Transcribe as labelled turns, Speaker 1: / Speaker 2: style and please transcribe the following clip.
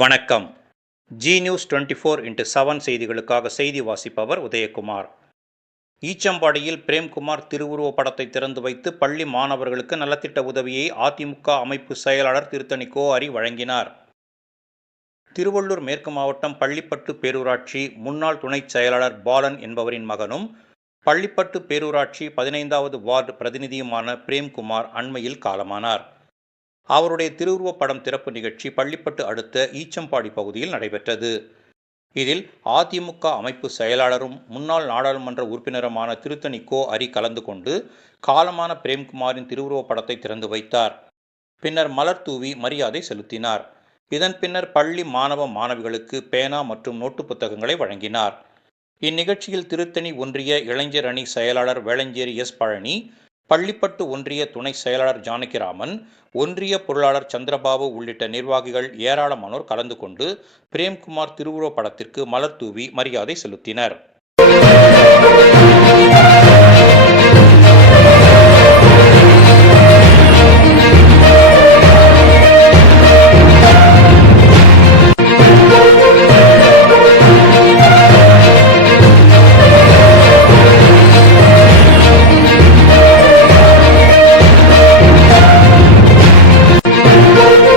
Speaker 1: வணக்கம். Zee News twenty four into seven செய்திகளுக்காக செய்தி வாசிப்பவர் உதயகுமார். ஈச்சம்பாடியில் பிரேம்குமார் திருவுருவ படத்தை திறந்து வைத்து பள்ளி மாணவர்களுக்கு நலத்திட்ட உதவியை அதிமுக அமைப்பு செயலாளர் திருத்தணி கோஹரி வழங்கினார். திருவள்ளூர் மேற்கு மாவட்டம் பள்ளிப்பட்டு பேரூராட்சி முன்னாள் துணைச் செயலாளர் பாலன் என்பவரின் மகனும் பள்ளிப்பட்டு பேரூராட்சி பதினைந்தாவது வார்டு பிரதிநிதியுமான பிரேம்குமார் அண்மையில் காலமானார். அவருடைய திருவுருவப் படம் திறப்பு நிகழ்ச்சி பள்ளிப்பட்டு அடுத்த ஈச்சம்பாடி பகுதியில் நடைபெற்றது. இதில் அதிமுக அமைப்பு செயலாளரும் முன்னாள் நாடாளுமன்ற உறுப்பினருமான திருத்தணி கோ அரி கலந்து கொண்டு காலமான பிரேம்குமாரின் திருவுருவப் படத்தை திறந்து வைத்தார். பின்னர் மலர் தூவி மரியாதை செலுத்தினார். இதன் பின்னர் பள்ளி மாணவ மாணவிகளுக்கு பேனா மற்றும் நோட்டு புத்தகங்களை வழங்கினார். இந்நிகழ்ச்சியில் திருத்தணி ஒன்றிய இளைஞர் அணி செயலாளர் வேளஞ்சேரி எஸ் பழனி பள்ளிப்பட்டு ஒன்றிய துணை செயலாளர் ஜானகிராமன் ஒன்றிய பொருளாளர் சந்திரபாபு உள்ளிட்ட நிர்வாகிகள் ஏராளமானோர் கலந்து கொண்டு பிரேம்குமார் திருவுருவ படத்திற்கு மலர் தூவி மரியாதை செலுத்தினர். Música